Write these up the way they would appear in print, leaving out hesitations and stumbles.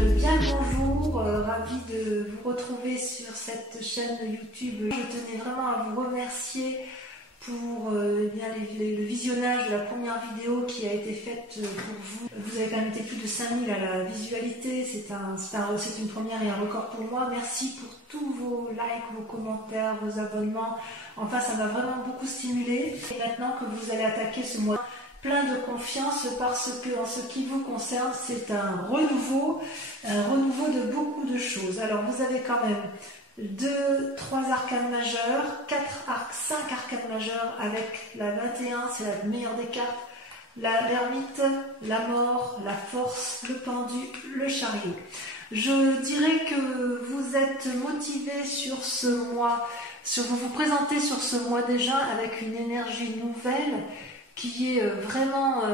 Bien le bonjour, ravie de vous retrouver sur cette chaîne YouTube. Je tenais vraiment à vous remercier pour le visionnage de la première vidéo qui a été faite pour vous. Vous avez quand même été plus de 5000 à la visualité, c'est une première et un record pour moi. Merci pour tous vos likes, vos commentaires, vos abonnements. Enfin, ça m'a vraiment beaucoup stimulé. Et maintenant que vous allez attaquer ce mois plein de confiance, parce que en ce qui vous concerne, c'est un renouveau de beaucoup de choses. Alors vous avez quand même 3 arcanes majeures, 5 arcanes majeures avec la 21, c'est la meilleure des cartes, l'ermite, la mort, la force, le pendu, le chariot. Je dirais que vous êtes motivé sur ce mois, vous vous présentez sur ce mois déjà avec une énergie nouvelle qui est vraiment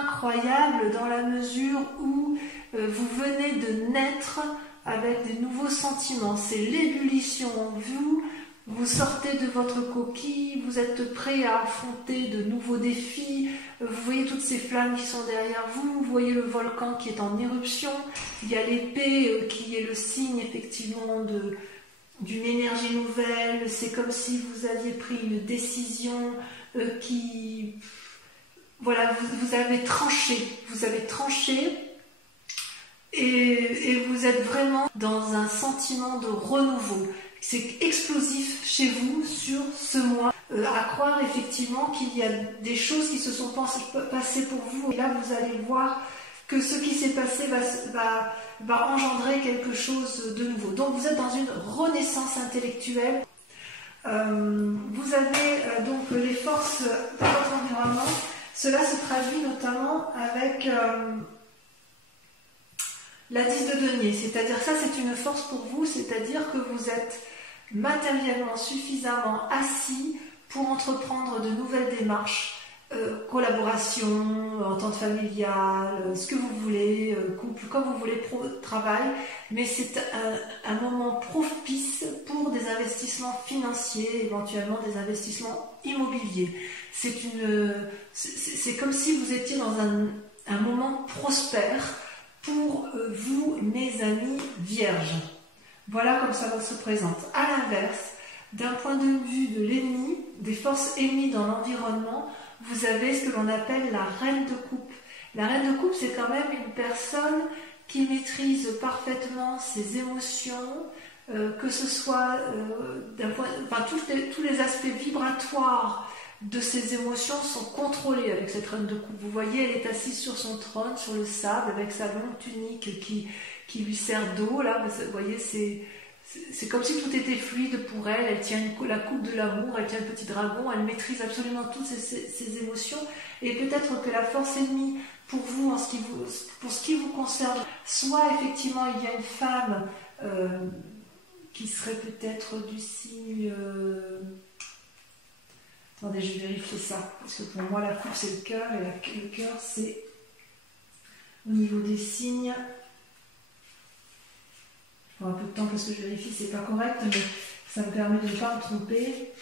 incroyable dans la mesure où vous venez de naître avec des nouveaux sentiments. C'est l'ébullition en vous, vous sortez de votre coquille, vous êtes prêt à affronter de nouveaux défis, vous voyez toutes ces flammes qui sont derrière vous, vous voyez le volcan qui est en éruption, il y a l'épée qui est le signe effectivement d'une énergie nouvelle, c'est comme si vous aviez pris une décision qui... Voilà, vous avez tranché et vous êtes vraiment dans un sentiment de renouveau. C'est explosif chez vous sur ce mois. À croire effectivement qu'il y a des choses qui se sont passées pour vous. Et là, vous allez voir que ce qui s'est passé va engendrer quelque chose de nouveau. Donc, vous êtes dans une renaissance intellectuelle. Vous avez donc les forces de votre environnement. Cela se traduit notamment avec la 10 de denier, c'est-à-dire ça c'est une force pour vous, c'est-à-dire que vous êtes matériellement suffisamment assis pour entreprendre de nouvelles démarches, collaboration, entente familiale, ce que vous voulez, couple, comme vous voulez, travail, mais c'est un moment propice pour des investissements financiers, éventuellement des investissements immobiliers. C'est comme si vous étiez dans un moment prospère pour vous, mes amis vierges. Voilà comme ça se présente. À l'inverse, d'un point de vue de l'ennemi, des forces ennemies dans l'environnement, vous avez ce que l'on appelle la reine de coupe. La reine de coupe, c'est quand même une personne qui maîtrise parfaitement ses émotions, que ce soit tous les aspects vibratoires de ses émotions sont contrôlés avec cette reine de coupe. Vous voyez, elle est assise sur son trône, sur le sable, avec sa longue tunique qui lui sert d'eau. Là, vous voyez, c'est comme si tout était fluide pour elle. Elle tient la coupe de l'amour, elle tient le petit dragon, elle maîtrise absolument toutes ses émotions. Et peut-être que la force ennemie pour vous, pour ce qui vous concerne, soit effectivement il y a une femme qui serait peut-être du signe... Attendez, je vais vérifier ça, parce que pour moi la coupe c'est le cœur, et le cœur c'est au niveau des signes. Je prends un peu de temps parce que je vérifie, c'est pas correct, mais ça me permet de ne pas me tromper.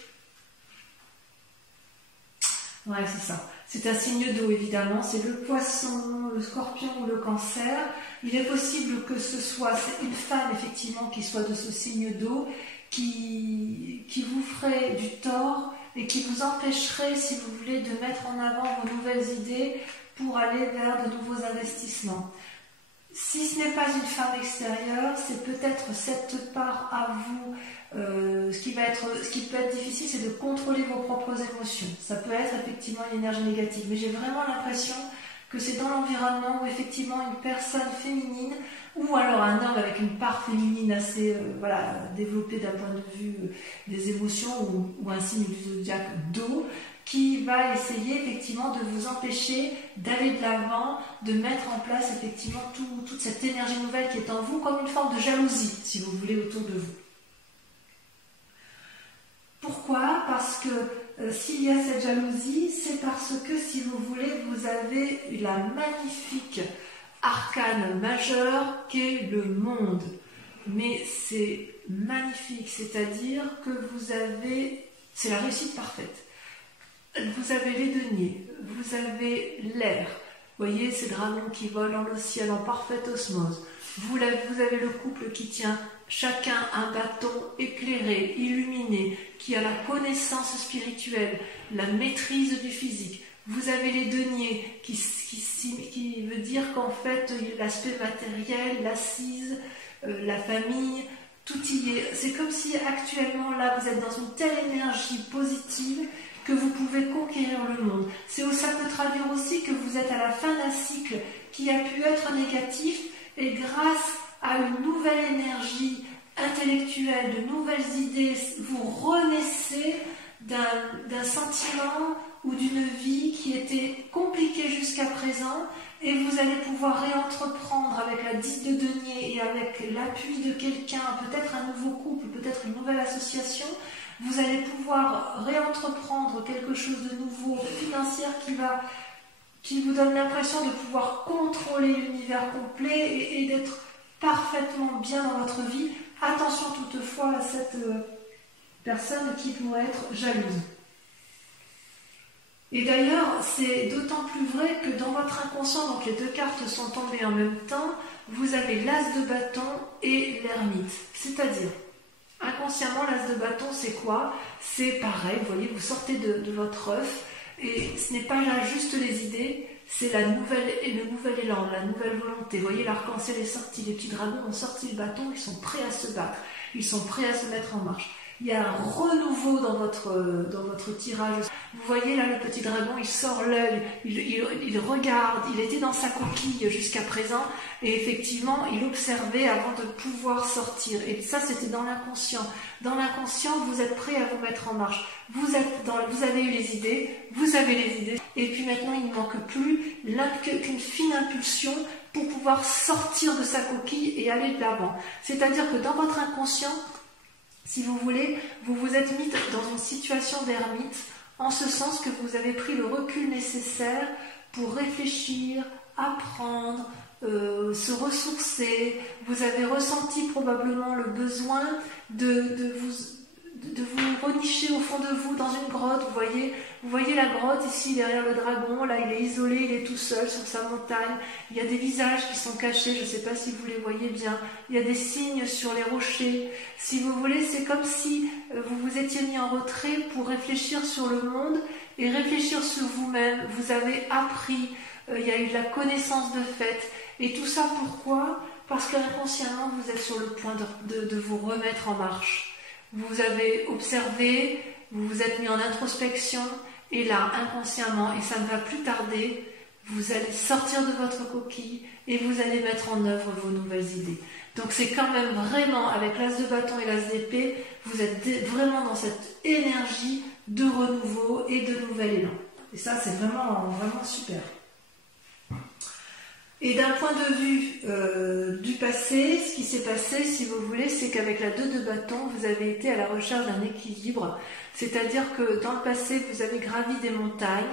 Ouais, c'est ça. C'est un signe d'eau évidemment, c'est le poisson, le scorpion ou le cancer. Il est possible que ce soit une femme effectivement qui soit de ce signe d'eau, qui vous ferait du tort et qui vous empêcherait, si vous voulez, de mettre en avant vos nouvelles idées pour aller vers de nouveaux investissements. Si ce n'est pas une femme extérieure, c'est peut-être cette part à vous. Ce qui peut être difficile, c'est de contrôler vos propres émotions. Ça peut être effectivement une énergie négative, mais j'ai vraiment l'impression que c'est dans l'environnement où effectivement une personne féminine ou alors un homme avec une part féminine assez développée d'un point de vue des émotions ou un signe du zodiaque d'eau qui va essayer effectivement de vous empêcher d'aller de l'avant, de mettre en place effectivement toute cette énergie nouvelle qui est en vous comme une forme de jalousie, si vous voulez, autour de vous. Pourquoi? Parce que s'il y a cette jalousie, c'est parce que, si vous voulez, vous avez la magnifique arcane majeure qu'est le monde. Mais c'est magnifique, c'est-à-dire que c'est la réussite parfaite. Vous avez les deniers, vous avez l'air. Vous voyez ces dragons qui volent dans le ciel en parfaite osmose. Vous avez le couple qui tient chacun un bâton éclairé, illuminé, qui a la connaissance spirituelle, la maîtrise du physique. Vous avez les deniers qui veut dire qu'en fait l'aspect matériel, l'assise, la famille, tout y est. C'est comme si actuellement là vous êtes dans une telle énergie positive que vous pouvez conquérir le monde. Ça peut traduire aussi que vous êtes à la fin d'un cycle qui a pu être négatif et grâce à une nouvelle énergie intellectuelle, de nouvelles idées, vous renaissez d'un sentiment ou d'une vie qui était compliquée jusqu'à présent et vous allez pouvoir réentreprendre avec la 10 de denier et avec l'appui de quelqu'un, peut-être un nouveau couple, peut-être une nouvelle association, vous allez pouvoir réentreprendre quelque chose de nouveau, financier, qui vous donne l'impression de pouvoir contrôler l'univers complet et d'être parfaitement bien dans votre vie. Attention toutefois à cette personne qui pourrait être jalouse. Et d'ailleurs, c'est d'autant plus vrai que dans votre inconscient, donc les deux cartes sont tombées en même temps, vous avez l'as de bâton et l'ermite. C'est-à-dire, inconsciemment, l'as de bâton, c'est quoi? C'est pareil, vous voyez, vous sortez de votre œuf, et ce n'est pas là juste les idées, c'est le nouvel élan, la nouvelle volonté. Vous voyez, l'arc-en-ciel est sorti, les petits dragons ont sorti le bâton, ils sont prêts à se battre, ils sont prêts à se mettre en marche. Il y a un renouveau dans votre tirage. Vous voyez là le petit dragon, il sort l'œil, il regarde, il était dans sa coquille jusqu'à présent et effectivement il observait avant de pouvoir sortir. Et ça c'était dans l'inconscient. Dans l'inconscient, vous êtes prêt à vous mettre en marche. Vous avez eu les idées, vous avez les idées. Et puis maintenant il ne manque plus qu'une fine impulsion pour pouvoir sortir de sa coquille et aller de l'avant. C'est-à-dire que dans votre inconscient, si vous voulez, vous vous êtes mis dans une situation d'ermite, en ce sens que vous avez pris le recul nécessaire pour réfléchir, apprendre, se ressourcer. Vous avez ressenti probablement le besoin de vous renicher au fond de vous dans une grotte. Vous voyez la grotte ici derrière le dragon, là il est isolé, il est tout seul sur sa montagne. Il y a des visages qui sont cachés, je ne sais pas si vous les voyez bien. Il y a des signes sur les rochers. Si vous voulez, c'est comme si vous vous étiez mis en retrait pour réfléchir sur le monde et réfléchir sur vous-même. Vous avez appris, il y a eu de la connaissance de fait. Et tout ça pourquoi? Parce qu'inconsciemment vous êtes sur le point de vous remettre en marche. Vous avez observé, vous vous êtes mis en introspection, et là, inconsciemment, et ça ne va plus tarder, vous allez sortir de votre coquille et vous allez mettre en œuvre vos nouvelles idées. Donc c'est quand même vraiment, avec l'as de bâton et l'as d'épée, vous êtes vraiment dans cette énergie de renouveau et de nouvel élan. Et ça, c'est vraiment, vraiment super. Et d'un point de vue du passé, ce qui s'est passé, si vous voulez, c'est qu'avec la 2 de bâton, vous avez été à la recherche d'un équilibre. C'est-à-dire que dans le passé, vous avez gravi des montagnes,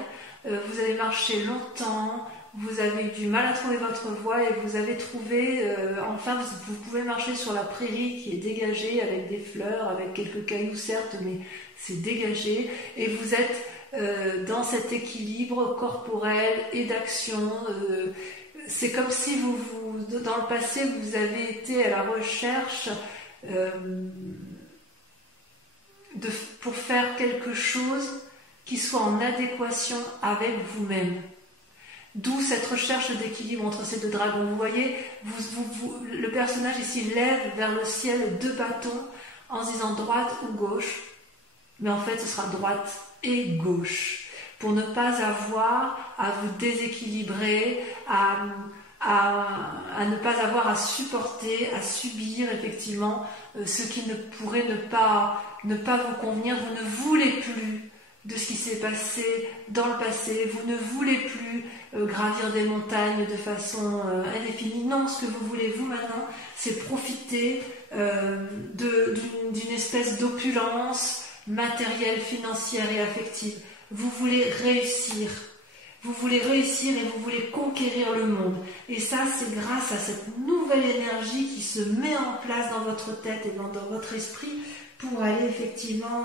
vous avez marché longtemps, vous avez eu du mal à trouver votre voie et vous avez trouvé, enfin, vous pouvez marcher sur la prairie qui est dégagée avec des fleurs, avec quelques cailloux certes, mais c'est dégagé. Et vous êtes dans cet équilibre corporel et d'action. C'est comme si dans le passé, vous avez été à la recherche pour faire quelque chose qui soit en adéquation avec vous-même. D'où cette recherche d'équilibre entre ces deux dragons. Vous voyez, le personnage ici lève vers le ciel 2 bâtons en se disant droite ou gauche, mais en fait ce sera droite et gauche, pour ne pas avoir à vous déséquilibrer, à ne pas avoir à supporter, à subir effectivement ce qui ne pourrait ne pas vous convenir. Vous ne voulez plus de ce qui s'est passé dans le passé, vous ne voulez plus gravir des montagnes de façon indéfinie. Non, ce que vous voulez vous maintenant, c'est profiter d'une espèce d'opulence matérielle, financière et affective. Vous voulez réussir. Vous voulez réussir et vous voulez conquérir le monde. Et ça, c'est grâce à cette nouvelle énergie qui se met en place dans votre tête et dans votre esprit pour aller effectivement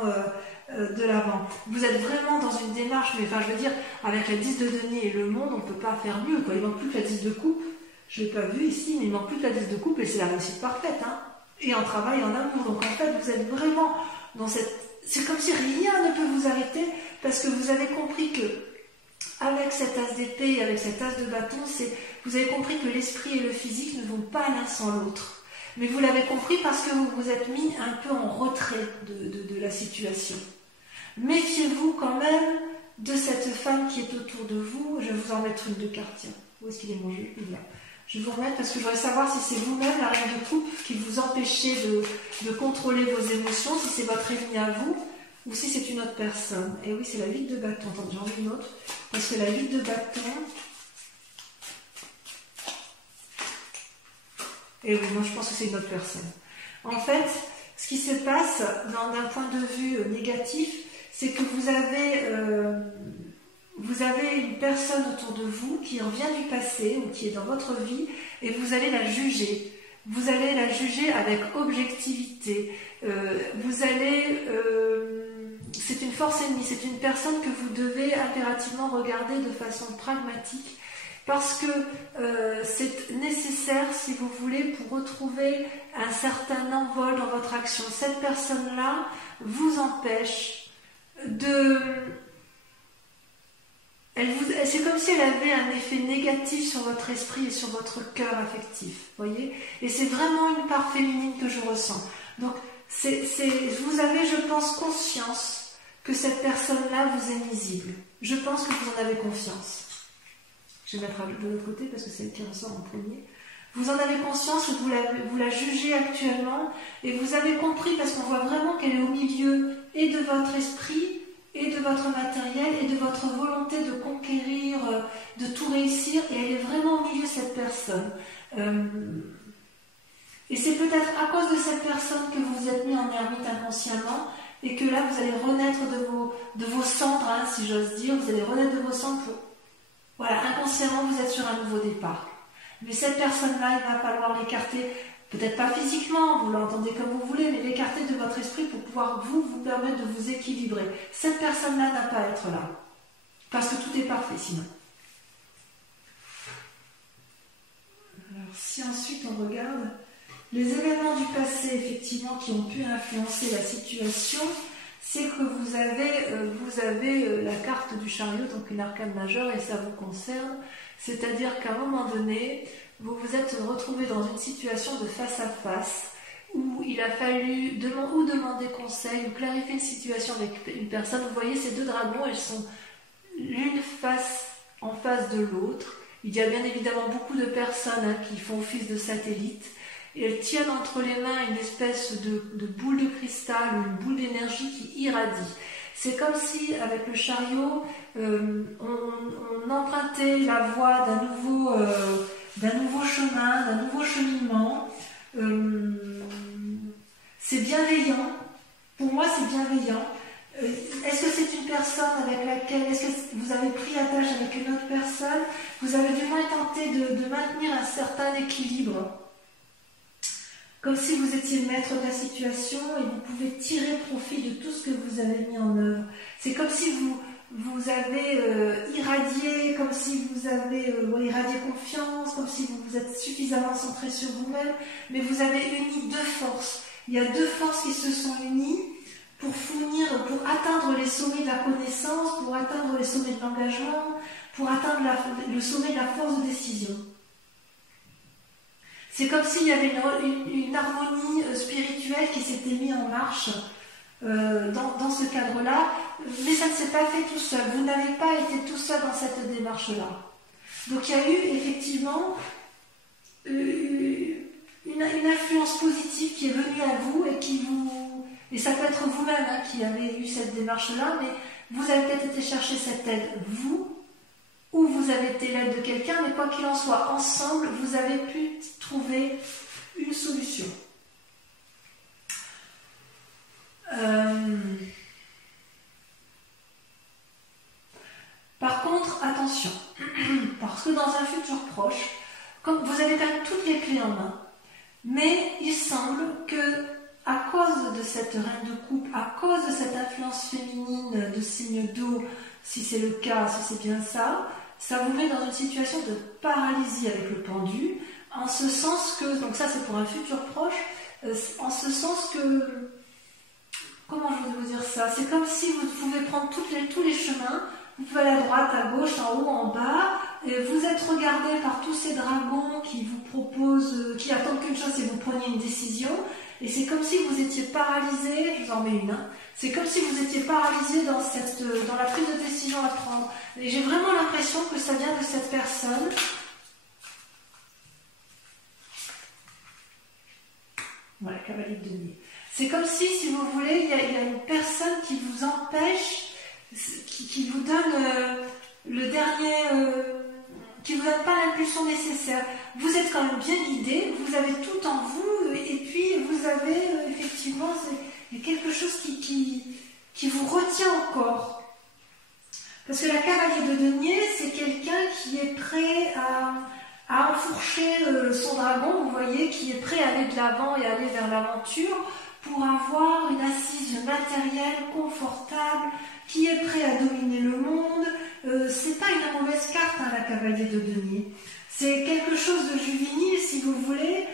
de l'avant. Vous êtes vraiment dans une démarche, mais enfin je veux dire, avec la 10 de denier et le monde, on ne peut pas faire mieux, quoi. Il ne manque plus que la 10 de coupe. Je ne l'ai pas vu ici, mais il manque plus que la 10 de coupe et c'est la réussite parfaite. Hein. Et en travail, en amour. Donc en fait, vous êtes vraiment dans cette... C'est comme si rien ne peut vous arrêter parce que vous avez compris que avec cet as d'épée et avec cet as de bâton, vous avez compris que l'esprit et le physique ne vont pas l'un sans l'autre. Mais vous l'avez compris parce que vous vous êtes mis un peu en retrait de la situation. Méfiez-vous quand même de cette femme qui est autour de vous. Je vais vous en mettre une de cartes. Tiens. Où est-ce qu'il est mon jeu? Il est là. Je vais vous remettre parce que je voudrais savoir si c'est vous-même, la reine de coupe, qui vous empêchez de contrôler vos émotions, si c'est votre ennemi à vous, ou si c'est une autre personne. Et oui, c'est la 8 de bâton. Attends, j'en ai une autre. Parce que la 8 de bâton... Et oui, moi je pense que c'est une autre personne. En fait, ce qui se passe d'un point de vue négatif, c'est que vous avez une personne autour de vous qui revient du passé ou qui est dans votre vie et vous allez la juger. Vous allez la juger avec objectivité. C'est une force ennemie, c'est une personne que vous devez impérativement regarder de façon pragmatique parce que c'est nécessaire si vous voulez pour retrouver un certain envol dans votre action. Cette personne-là vous empêche de... C'est comme si elle avait un effet négatif sur votre esprit et sur votre cœur affectif, voyez. Et c'est vraiment une part féminine que je ressens. Donc, vous avez, je pense, conscience que cette personne-là vous est nuisible. Je pense que vous en avez conscience. Je vais mettre de l'autre côté parce que c'est elle qui ressort en premier. Vous en avez conscience que vous la jugez actuellement et vous avez compris parce qu'on voit vraiment qu'elle est au milieu et de votre esprit et de votre matériel et de votre volonté de conquérir, de tout réussir, et elle est vraiment au milieu, cette personne. Et c'est peut-être à cause de cette personne que vous vous êtes mis en ermite inconsciemment, et que là vous allez renaître de vos cendres, hein, si j'ose dire, vous allez renaître de vos cendres pour... Voilà, inconsciemment vous êtes sur un nouveau départ. Mais cette personne-là, il va falloir l'écarter, peut-être pas physiquement, vous l'entendez comme vous voulez, mais l'écarter de votre esprit pour pouvoir vous permettre de vous équilibrer. Cette personne-là n'a pas à être là. Parce que tout est parfait sinon. Alors si ensuite on regarde les événements du passé, effectivement, qui ont pu influencer la situation, c'est que vous avez la carte du chariot, donc une arcane majeure, et ça vous concerne. C'est-à-dire qu'à un moment donné, vous vous êtes retrouvé dans une situation de face à face où il a fallu demander conseil ou clarifier une situation avec une personne. Vous voyez ces deux dragons, elles sont l'une en face de l'autre. Il y a bien évidemment beaucoup de personnes qui font office de satellites et elles tiennent entre les mains une espèce de boule de cristal ou une boule d'énergie qui irradie. C'est comme si, avec le chariot, on empruntait la voie d'un nouveau chemin, d'un nouveau cheminement. C'est bienveillant. Pour moi, c'est bienveillant. Est-ce que c'est une personne avec laquelle... Est-ce que vous avez pris attache avec une autre personne? Vous avez du moins tenté de maintenir un certain équilibre. Comme si vous étiez le maître de la situation et vous pouvez tirer profit de tout ce que vous avez mis en œuvre. C'est comme si vous avez irradié, comme si vous avez irradié confiance, comme si vous vous êtes suffisamment centré sur vous-même, mais vous avez uni deux forces. Il y a deux forces qui se sont unies pour atteindre les sommets de la connaissance, pour atteindre les sommets de l'engagement, pour atteindre le sommet de la force de décision. C'est comme s'il y avait une harmonie spirituelle qui s'était mise en marche dans ce cadre-là, mais ça ne s'est pas fait tout seul. Vous n'avez pas été tout seul dans cette démarche-là. Donc il y a eu effectivement une influence positive qui est venue à vous et ça peut être vous-même qui avez eu cette démarche-là, mais vous avez peut-être été chercher cette aide, vous, ou vous avez été l'aide de quelqu'un, mais quoi qu'il en soit, ensemble, vous avez pu trouver une solution. Par contre, attention, parce que dans un futur proche, comme vous avez quand même toutes les clés en main, mais il semble que, à cause de cette reine de coupe, à cause de cette influence féminine de signe d'eau, si c'est le cas, si c'est bien ça, ça vous met dans une situation de paralysie avec le pendu, en ce sens que, donc ça c'est pour un futur proche, en ce sens que, comment je vais vous dire ça, c'est comme si vous pouvez prendre tous les chemins, vous pouvez aller à droite, à gauche, en haut, en bas, et vous êtes regardé par tous ces dragons qui vous proposent, qui attendent qu'une chose, c'est que vous preniez une décision, et c'est comme si vous étiez paralysé, je vous en mets une, hein, c'est comme si vous étiez paralysé dans la prise de décision à prendre. Et j'ai vraiment l'impression que ça vient de cette personne. Voilà, cavalier de denier. C'est comme si vous voulez, il y a une personne qui vous empêche, qui vous donne le dernier, qui vous donne pas l'impulsion nécessaire. Vous êtes quand même bien guidé, vous avez tout en vous, et puis vous avez effectivement il y a quelque chose qui vous retient encore. Parce que la cavalier de denier, c'est quelqu'un qui est prêt à enfourcher son dragon, vous voyez, qui est prêt à aller de l'avant et aller vers l'aventure pour avoir une assise matérielle confortable, qui est prêt à dominer le monde. C'est pas une mauvaise carte, hein, la cavalier de denier. C'est quelque chose de juvénile, si vous voulez.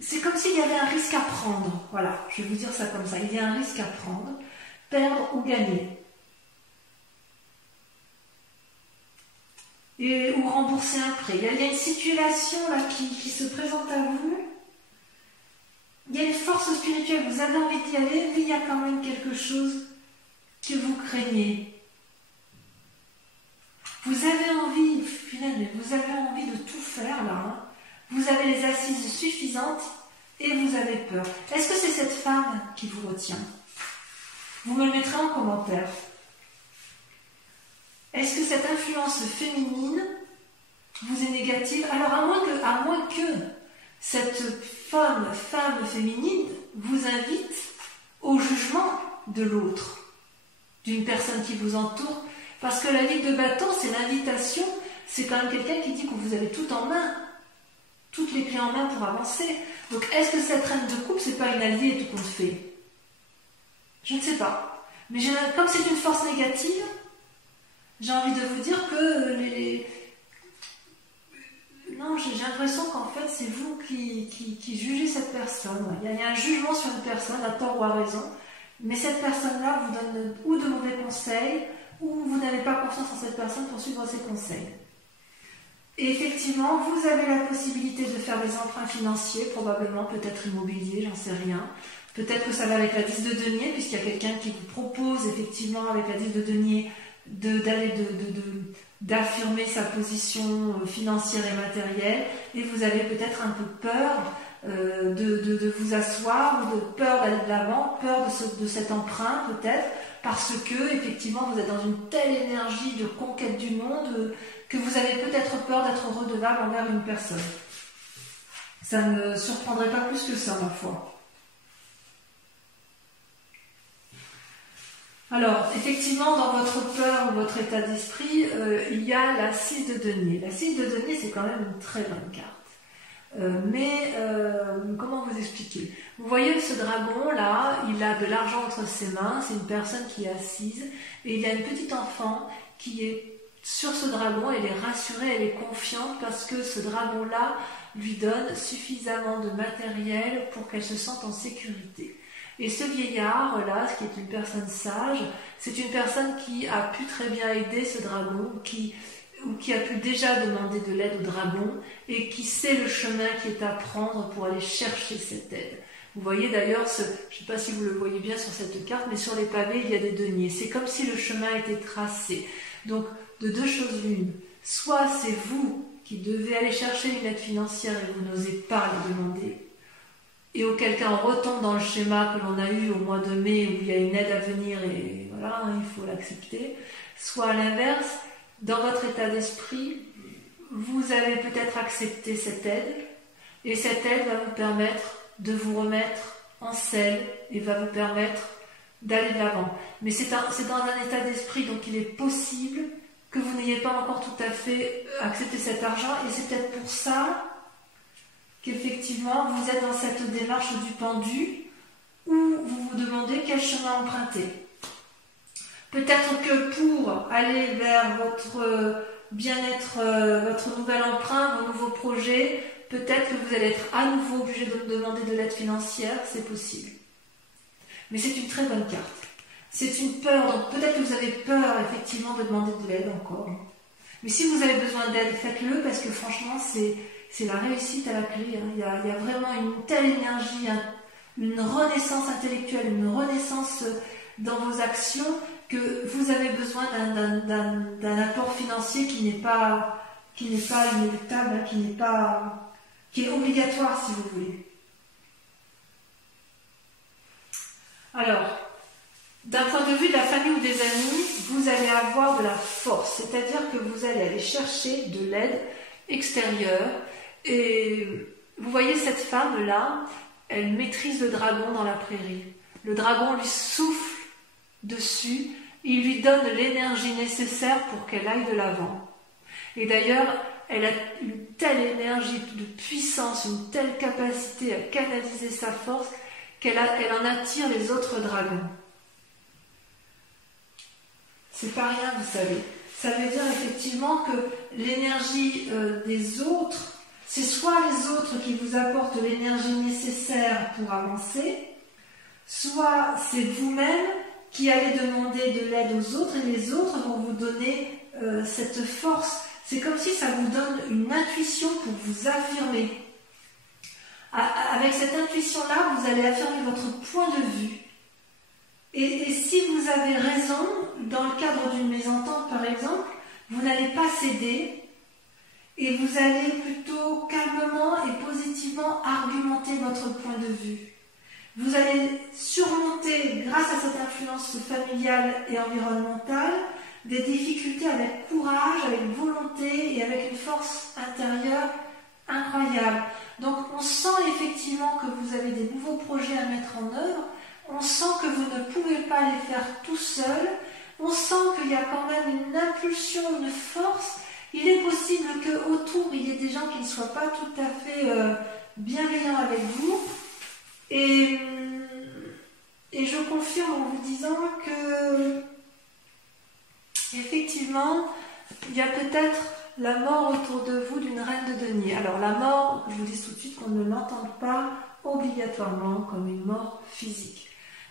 C'est comme s'il y avait un risque à prendre. Voilà, je vais vous dire ça comme ça. Il y a un risque à prendre, perdre ou gagner. Ou rembourser un prêt. Il y a une situation là qui se présente à vous. Il y a une force spirituelle, vous avez envie d'y aller, mais il y a quand même quelque chose que vous craignez. Vous avez envie, finalement, vous avez envie de tout faire là. Hein. Vous avez les assises suffisantes et vous avez peur. Est-ce que c'est cette femme qui vous retient? Vous me le mettrez en commentaire. Est-ce que cette influence féminine vous est négative? Alors à moins que cette femme féminine vous invite au jugement de l'autre, d'une personne qui vous entoure, parce que la ligue de bâton, c'est l'invitation, c'est quand même quelqu'un qui dit que vous avez tout en main, toutes les clés en main pour avancer. Donc est-ce que cette reine de coupe, c'est pas une alliée tout compte fait? Je ne sais pas. Mais comme c'est une force négative, j'ai envie de vous dire que non, j'ai l'impression qu'en fait, c'est vous qui jugez cette personne. Il y a un jugement sur une personne, à tort ou à raison, mais cette personne-là vous donne ou de mauvais conseils, ou vous n'avez pas confiance en cette personne pour suivre ses conseils. Et effectivement, vous avez la possibilité de faire des emprunts financiers, probablement, peut-être immobilier, j'en sais rien. Peut-être que ça va avec la 10 de denier, puisqu'il y a quelqu'un qui vous propose, effectivement, avec la 10 de denier, d'affirmer sa position financière et matérielle, et vous avez peut-être un peu peur de vous asseoir, ou de peur d'aller de l'avant, peur de cet emprunt peut-être, parce que effectivement vous êtes dans une telle énergie de conquête du monde que vous avez peut-être peur d'être redevable envers une personne. Ça ne surprendrait pas plus que ça, ma foi. Alors, effectivement, dans votre peur ou votre état d'esprit, il y a la 6 de denier. La 6 de denier, c'est quand même une très bonne carte. Comment vous expliquer? Vous voyez ce dragon-là, il a de l'argent entre ses mains, c'est une personne qui est assise, et il y a une petite enfant qui est sur ce dragon, elle est rassurée, elle est confiante, parce que ce dragon-là lui donne suffisamment de matériel pour qu'elle se sente en sécurité. Et ce vieillard-là, qui est une personne sage, c'est une personne qui a pu très bien aider ce dragon, qui a pu déjà demander de l'aide au dragon, et qui sait le chemin qui est à prendre pour aller chercher cette aide. Vous voyez d'ailleurs, je ne sais pas si vous le voyez bien sur cette carte, mais sur les pavés, il y a des deniers. C'est comme si le chemin était tracé. Donc, de deux choses l'une. Soit c'est vous qui devez aller chercher une aide financière et vous n'osez pas la demander, et auquel cas on retombe dans le schéma que l'on a eu au mois de mai où il y a une aide à venir et voilà, il faut l'accepter. Soit à l'inverse, dans votre état d'esprit, vous avez peut-être accepté cette aide, et cette aide va vous permettre de vous remettre en selle et va vous permettre d'aller de l'avant. Mais c'est dans un état d'esprit, donc il est possible que vous n'ayez pas encore tout à fait accepté cet argent, et c'est peut-être pour ça qu'effectivement vous êtes dans cette démarche du pendu où vous vous demandez quel chemin emprunter. Peut-être que pour aller vers votre bien-être, votre nouvel emprunt, vos nouveaux projets, peut-être que vous allez être à nouveau obligé de demander de l'aide financière, c'est possible. Mais c'est une très bonne carte. C'est une peur, donc peut-être que vous avez peur effectivement de demander de l'aide encore. Mais si vous avez besoin d'aide, faites-le parce que franchement, c'est la réussite à la clé. Hein. Il y a vraiment une telle énergie, une renaissance intellectuelle, une renaissance dans vos actions que vous avez besoin d'un apport financier qui n'est pas inéluctable, hein, qui est obligatoire si vous voulez. Alors, d'un point de vue de la famille ou des amis, vous allez avoir de la force, c'est-à-dire que vous allez aller chercher de l'aide extérieure. Et vous voyez cette femme-là, elle maîtrise le dragon dans la prairie. Le dragon lui souffle dessus, il lui donne l'énergie nécessaire pour qu'elle aille de l'avant. Et d'ailleurs, elle a une telle énergie de puissance, une telle capacité à canaliser sa force qu'elle en attire les autres dragons. C'est pas rien, vous savez. Ça veut dire effectivement que l'énergie des autres, c'est soit les autres qui vous apportent l'énergie nécessaire pour avancer, soit c'est vous-même qui allez demander de l'aide aux autres et les autres vont vous donner cette force. C'est comme si ça vous donne une intuition pour vous affirmer. Avec cette intuition-là, vous allez affirmer votre point de vue. Et si vous avez raison, dans le cadre d'une mésentente par exemple, vous n'allez pas céder et vous allez plutôt calmement et positivement argumenter votre point de vue. Vous allez surmonter, grâce à cette influence familiale et environnementale, des difficultés avec courage, avec volonté et avec une force intérieure incroyable. Donc on sent effectivement que vous avez des nouveaux projets à mettre en œuvre, on sent que vous ne pouvez pas les faire tout seul, on sent qu'il y a quand même une impulsion, une force. Il est possible qu'autour il y ait des gens qui ne soient pas tout à fait bienveillants avec vous. Et je confirme en vous disant que effectivement, il y a peut-être la mort autour de vous d'une reine de denier. Alors la mort, je vous dis tout de suite qu'on ne l'entende pas obligatoirement comme une mort physique.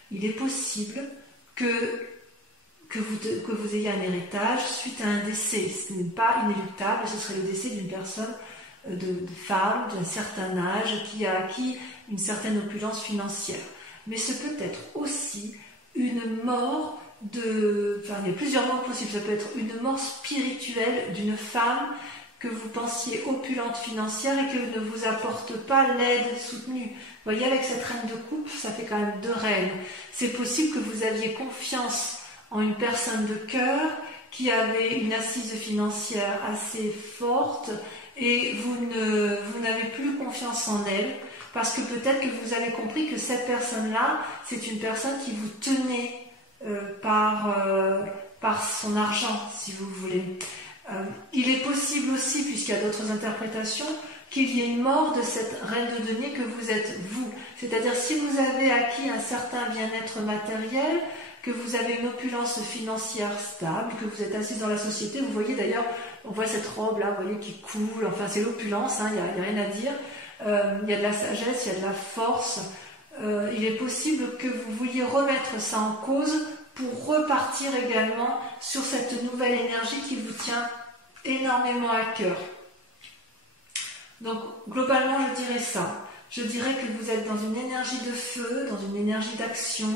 Il est possible que vous ayez un héritage suite à un décès. Ce n'est pas inéluctable, ce serait le décès d'une personne, de femme d'un certain âge qui a acquis une certaine opulence financière. Mais ce peut être aussi une mort il y a plusieurs morts possibles. Ça peut être une mort spirituelle d'une femme que vous pensiez opulente financière et qui ne vous apporte pas l'aide soutenue. Vous voyez, avec cette reine de coupe, ça fait quand même 2 reines. C'est possible que vous aviez confiance en une personne de cœur qui avait une assise financière assez forte et vous n'avez plus confiance en elle parce que peut-être que vous avez compris que cette personne-là, c'est une personne qui vous tenait par son argent, si vous voulez. Il est possible aussi, puisqu'il y a d'autres interprétations, qu'il y ait une mort de cette reine de denier que vous êtes vous. C'est-à-dire si vous avez acquis un certain bien-être matériel, que vous avez une opulence financière stable, que vous êtes assise dans la société, vous voyez d'ailleurs, on voit cette robe là, vous voyez, qui coule, enfin c'est l'opulence, hein, il n'y a rien à dire. Il y a de la sagesse, il y a de la force. Il est possible que vous vouliez remettre ça en cause pour repartir également sur cette nouvelle énergie qui vous tient énormément à cœur. Donc globalement je dirais ça. Je dirais que vous êtes dans une énergie de feu, dans une énergie d'action,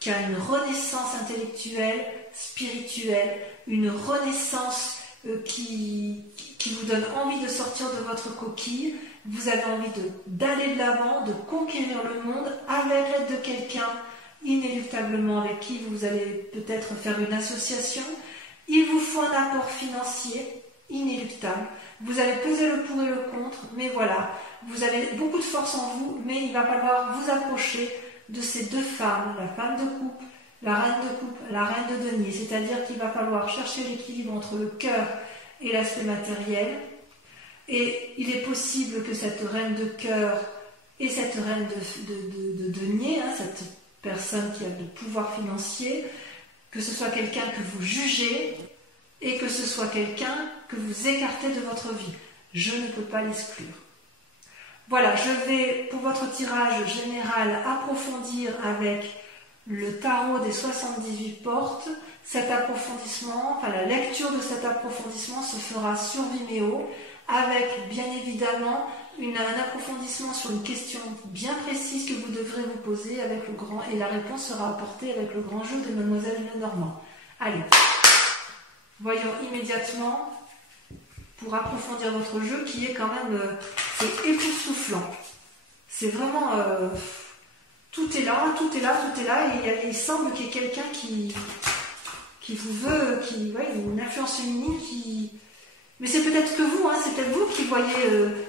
qui a une renaissance intellectuelle, spirituelle, une renaissance qui vous donne envie de sortir de votre coquille. Vous avez envie d'aller de l'avant, de conquérir le monde avec l'aide de quelqu'un inéluctablement avec qui vous allez peut-être faire une association. Il vous faut un apport financier inéluctable. Vous allez peser le pour et le contre, mais voilà, vous avez beaucoup de force en vous, mais il va falloir vous approcher de ces 2 femmes, la femme de coupe, la reine de coupe, la reine de denier. C'est-à-dire qu'il va falloir chercher l'équilibre entre le cœur et l'aspect matériel. Et il est possible que cette reine de cœur et cette reine de denier, hein, cette personne qui a de pouvoir financier, que ce soit quelqu'un que vous jugez et que ce soit quelqu'un que vous écartez de votre vie. Je ne peux pas l'exclure. Voilà, je vais pour votre tirage général approfondir avec le tarot des 78 portes. Cet approfondissement, enfin la lecture de cet approfondissement se fera sur Vimeo avec bien évidemment un approfondissement sur une question bien précise que vous devrez vous poser avec le grand, et la réponse sera apportée avec le grand jeu de Mademoiselle Lenormand. Allez, voyons immédiatement pour approfondir votre jeu qui est quand même c'est époustouflant. C'est vraiment tout est là, tout est là, tout est là, et il semble qu'il y ait quelqu'un qui vous veut, ouais, une influence féminine qui... Mais c'est peut-être que vous, hein, c'est peut-être vous qui voyez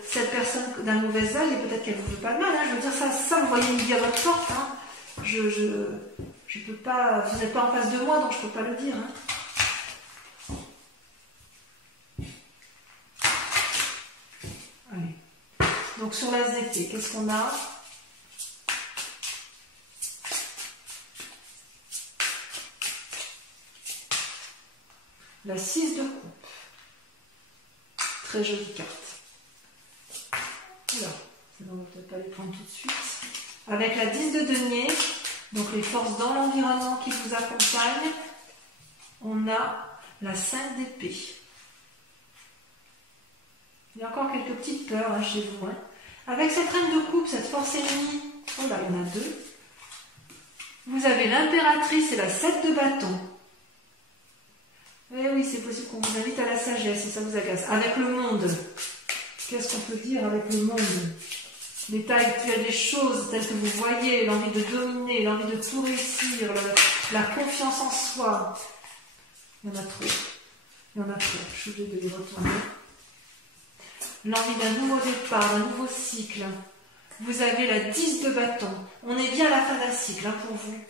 cette personne d'un mauvais œil, et peut-être qu'elle vous veut pas de mal, hein, je veux dire ça vous voyez midi à votre porte, hein. Je peux pas, vous n'êtes pas en face de moi, donc je peux pas le dire, hein. Allez. Donc sur l'as d'épée, qu'est-ce qu'on a? La 6 de coupe. Très jolie carte. Alors, on ne va peut-être pas les prendre tout de suite. Avec la 10 de denier, donc les forces dans l'environnement qui vous accompagnent, on a la 5 d'épée. Il y a encore quelques petites peurs hein, chez vous. Hein. Avec cette reine de coupe, cette force ennemie, oh là, il y en a deux. Vous avez l'impératrice et la 7 de bâton. Eh oui, c'est possible qu'on vous invite à la sagesse et ça vous agace. Avec le monde, qu'est-ce qu'on peut dire avec le monde? L'état actuel des choses telles que vous voyez, l'envie de dominer, l'envie de tout réussir, la confiance en soi. Il y en a trop. Il y en a trop. Je suis obligée de les retourner. L'envie d'un nouveau départ, d'un nouveau cycle. Vous avez la 10 de bâton. On est bien à la fin d'un cycle hein, pour vous.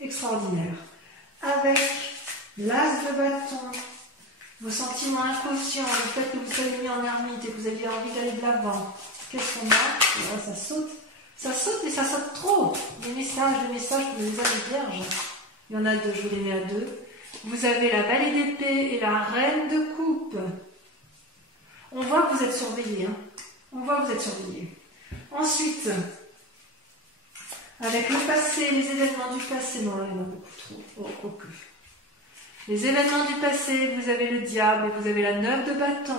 Extraordinaire. Avec l'as de bâton, vos sentiments inconscients, le fait que vous soyez mis en ermite et que vous aviez envie d'aller de l'avant. Qu'est-ce qu'on a? Là, ça saute. Ça saute et ça saute trop. Des messages pour les âmes vierges. Il y en a deux, je vous les mets à deux. Vous avez la valée d'épée et la reine de coupe. On voit que vous êtes surveillé. Hein. On voit que vous êtes surveillé. Ensuite, avec le passé, les événements du passé, non, là, il y en a beaucoup trop. Oh, quoique. Les événements du passé, vous avez le diable et vous avez la 9 de bâton.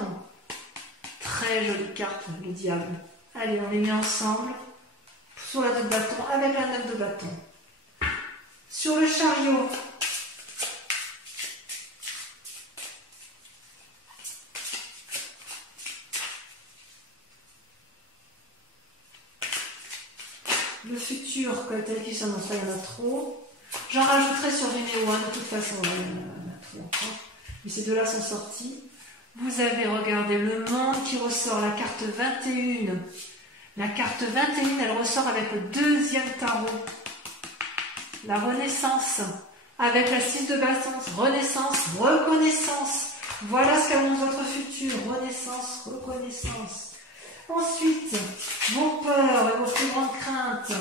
Très jolie carte, le diable. Allez, on les met ensemble sur la 2 de bâton avec la 9 de bâton. Sur le chariot, le futur, tel qu'il s'annonce, il y en a trop. J'en rajouterai sur Vimeo, hein, de toute façon, il y en a trop encore. Mais ces deux-là sont sortis. Vous avez, regardé le monde qui ressort, la carte 21. La carte 21, elle ressort avec le deuxième tarot. La renaissance. Avec la 6 de bâton, renaissance, reconnaissance. Voilà ce qu'annonce votre futur. Renaissance, reconnaissance. Ensuite, vos peurs et vos plus grandes craintes.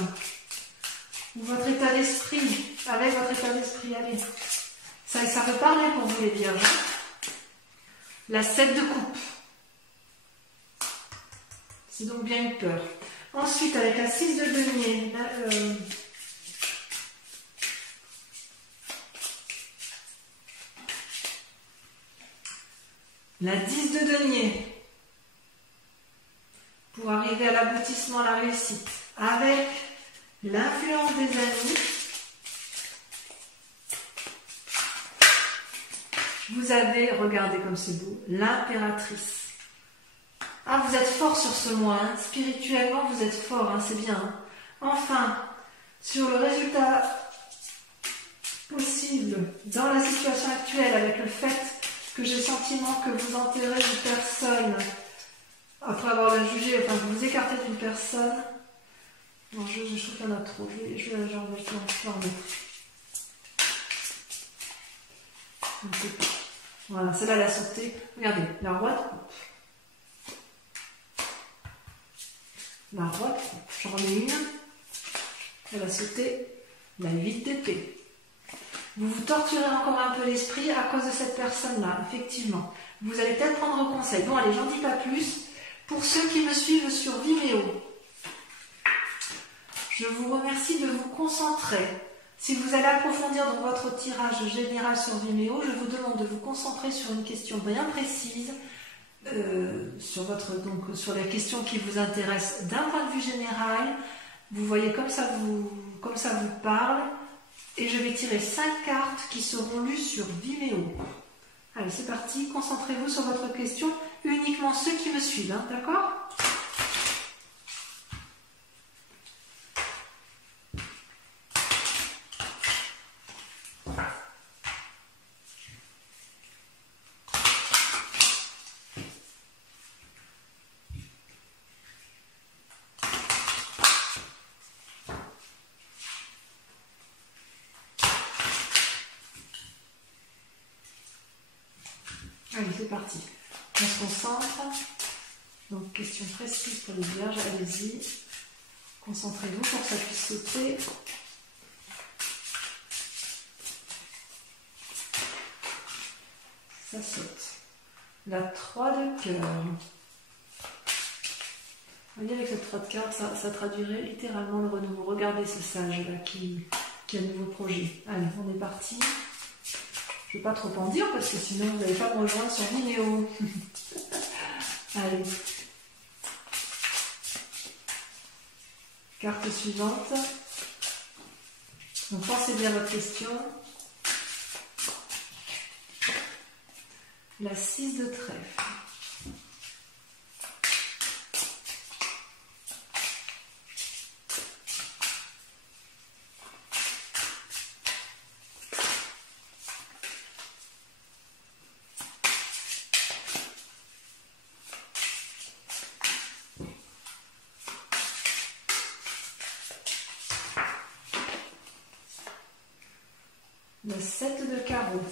Votre état d'esprit. Avec votre état d'esprit, allez. Ça peut parler pour vous les vierges. La 7 de coupe. C'est donc bien une peur. Ensuite, avec la 6 de denier, la 10 de denier, pour arriver à l'aboutissement, à la réussite. Avec l'influence des amis, vous avez, regardez comme c'est beau, l'impératrice. Ah, vous êtes fort sur ce mois, hein. Spirituellement, vous êtes fort, hein, c'est bien. Hein. Enfin, sur le résultat possible dans la situation actuelle, avec le fait que j'ai le sentiment que vous enterrez une personne, après avoir la jugé, enfin, vous vous écartez d'une personne. Non, je trouve qu'il y en a trop, je vais en mettre. Je ne sais pas. Voilà, celle-là, elle a sauté. Regardez, la roi de coupe. La roi de coupe. J'en remets une. Elle a sauté la 8 d'épée. Vous vous torturez encore un peu l'esprit à cause de cette personne-là, effectivement. Vous allez peut-être prendre conseil. Bon, allez, j'en dis pas plus. Pour ceux qui me suivent sur Vimeo, je vous remercie de vous concentrer. Si vous allez approfondir dans votre tirage général sur Vimeo, je vous demande de vous concentrer sur une question bien précise, sur les questions qui vous intéressent d'un point de vue général. Vous voyez comme ça vous parle. Et je vais tirer 5 cartes qui seront lues sur Vimeo. Allez, c'est parti. Concentrez-vous sur votre question. Uniquement ceux qui me suivent, hein, d'accord ? Allez, c'est parti. On se concentre. Donc, question précise pour les vierges. Allez-y. Concentrez-vous pour que ça puisse sauter. Ça saute. La 3 de cœur. Vous voyez, avec cette 3 de cœur, ça traduirait littéralement le renouveau. Regardez ce sage-là qui a un nouveau projet. Allez, on est parti. Je ne vais pas trop en dire parce que sinon vous n'allez pas me rejoindre sur Vimeo. Allez. Carte suivante. Donc pensez bien à votre question. La 6 de trèfle. Le 7 de carreau.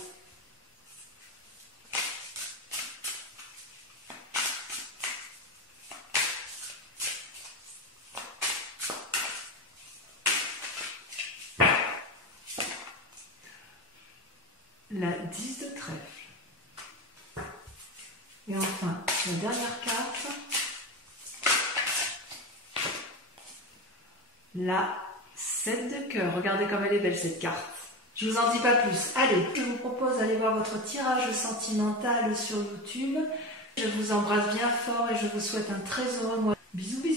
La 10 de trèfle. Et enfin, la dernière carte. La 7 de cœur. Regardez comme elle est belle cette carte. Je vous en dis pas plus. Allez, je vous propose d'aller voir votre tirage sentimental sur YouTube. Je vous embrasse bien fort et je vous souhaite un très heureux mois. Bisous, bisous.